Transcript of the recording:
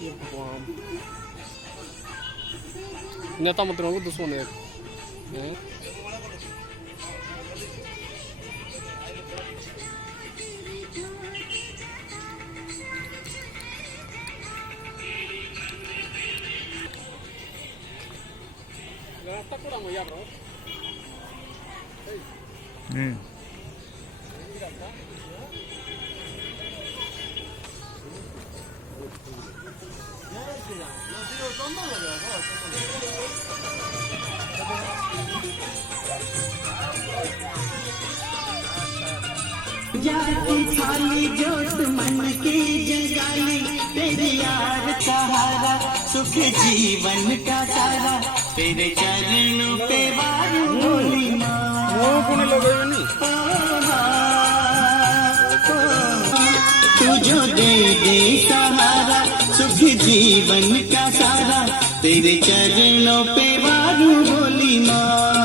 ये भगवान नेता मंत्रियों को दुश्मन है। जाती थाली जोत मन की जगाई तेरे यार सहारा सुख जीवन का सारा तेरे चरणों पे वारू बोली तू जो दे दे सहारा सुख जीवन का सारा तेरे चरणों पे वारू बोली माँ।